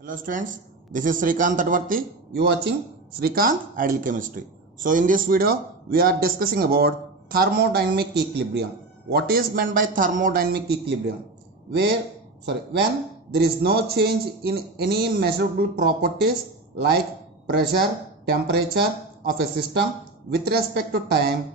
Hello students, this is Srikanth Tadvarti. You watching Srikanth Ideal Chemistry. So in this video, we are discussing about thermodynamic equilibrium. What is meant by thermodynamic equilibrium? When there is no change in any measurable properties like pressure, temperature of a system with respect to time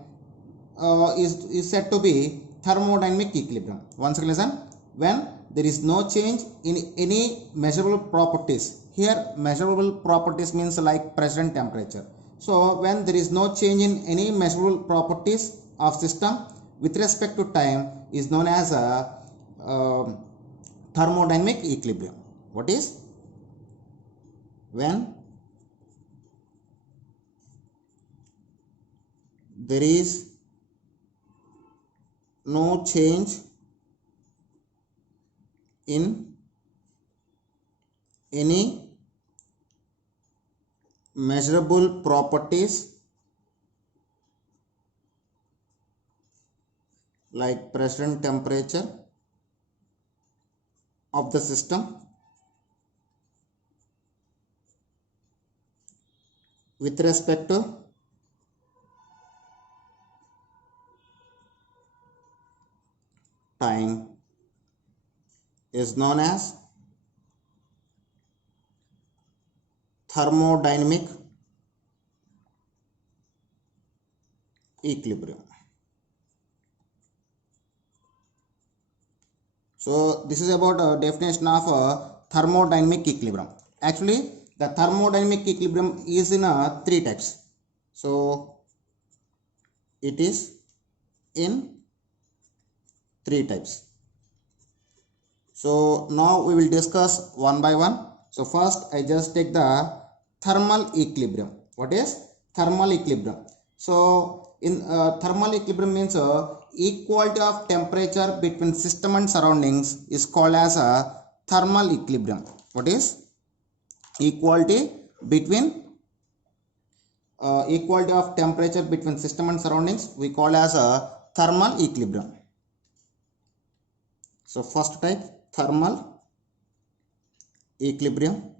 is said to be thermodynamic equilibrium. Once again listen, when there is no change in any measurable properties. Here measurable properties means like pressure and temperature. So when there is no change in any measurable properties of system with respect to time is known as a thermodynamic equilibrium. What is? When there is no change in any measurable properties like pressure and temperature of the system with respect to time is known as thermodynamic equilibrium. So this is about a definition of thermodynamic equilibrium. Actually, the thermodynamic equilibrium is in three types. So it is in three types. So now we will discuss one by one. So first I just take the thermal equilibrium. What is thermal equilibrium? So in thermal equilibrium means equality of temperature between system and surroundings is called as a thermal equilibrium. What is equality between equality of temperature between system and surroundings we call as a thermal equilibrium. So first type thermal equilibrium.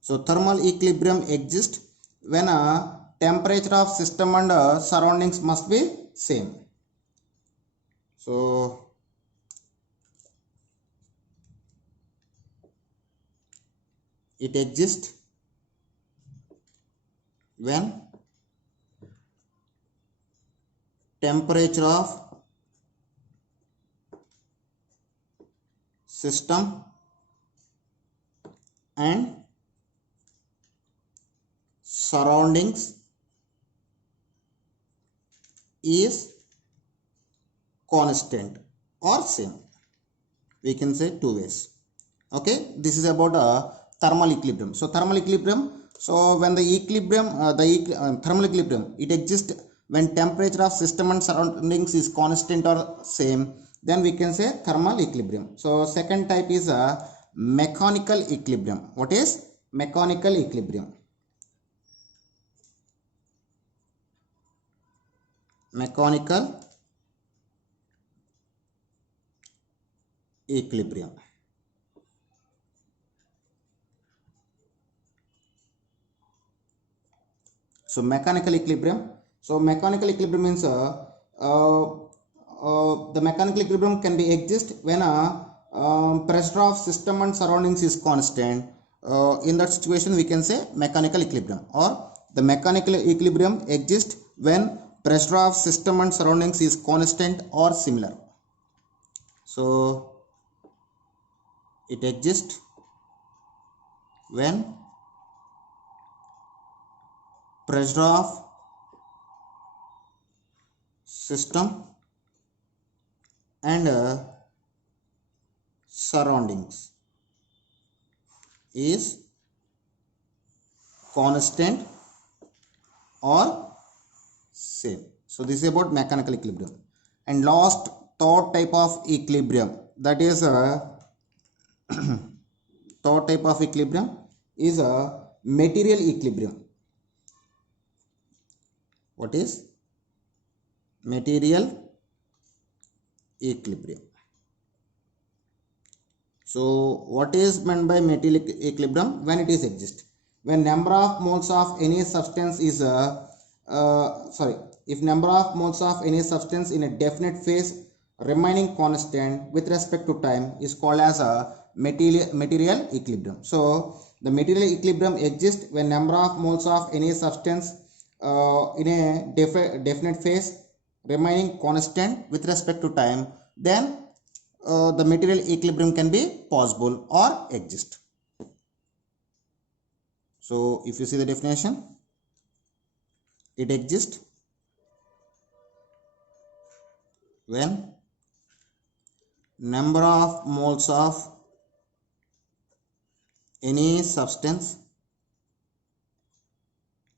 So thermal equilibrium exists when a temperature of system and surroundings must be same. So it exists when temperature of system and surroundings is constant or same. We can say two ways. Okay, this is about thermal equilibrium. So thermal equilibrium. So when the equilibrium, thermal equilibrium, it exists when temperature of system and surroundings is constant or same. Then we can say thermal equilibrium. So second type is a mechanical equilibrium. What is mechanical equilibrium? Mechanical equilibrium. So mechanical equilibrium. So mechanical equilibrium means the mechanical equilibrium can be exist when pressure of system and surroundings is constant. In that situation we can say mechanical equilibrium, or the mechanical equilibrium exists when pressure of system and surroundings is constant or similar. So it exists when pressure of system and surroundings is constant or same. So this is about mechanical equilibrium. And last third type of equilibrium, that is third type of equilibrium is a material equilibrium. What is material equilibrium? So what is meant by material equilibrium? When it is exist, when number of moles of any substance is if number of moles of any substance in a definite phase remaining constant with respect to time is called as a material equilibrium. So the material equilibrium exists when number of moles of any substance in a definite phase remaining constant with respect to time, then the material equilibrium can be possible or exist. So if you see the definition, it exists when number of moles of any substance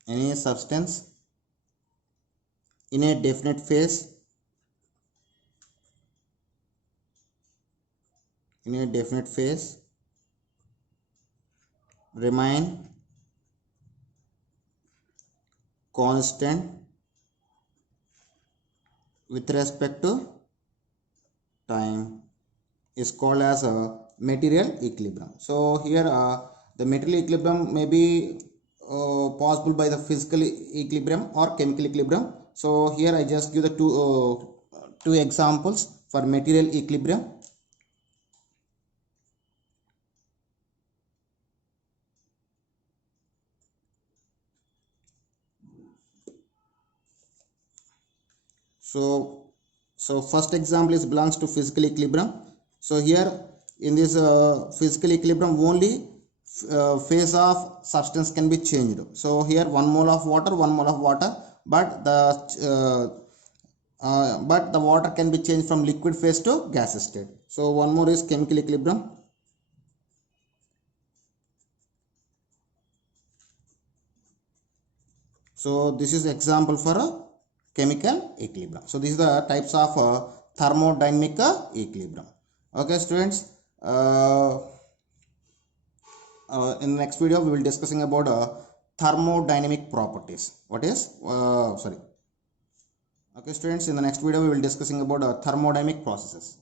in a definite phase remain constant with respect to time is called as a material equilibrium. So here the material equilibrium may be possible by the physical equilibrium or chemical equilibrium. So here I just give the two examples for material equilibrium. So first example is belongs to physical equilibrium. So here in this physical equilibrium, only phase of substance can be changed. So here 1 mole of water, 1 mole of water, but the water can be changed from liquid phase to gas state. So one more is chemical equilibrium. So this is example for a chemical equilibrium. So these are the types of thermodynamic equilibrium. Okay students, in the next video we will discussing about thermodynamic properties. Okay students, in the next video we will discussing about thermodynamic processes.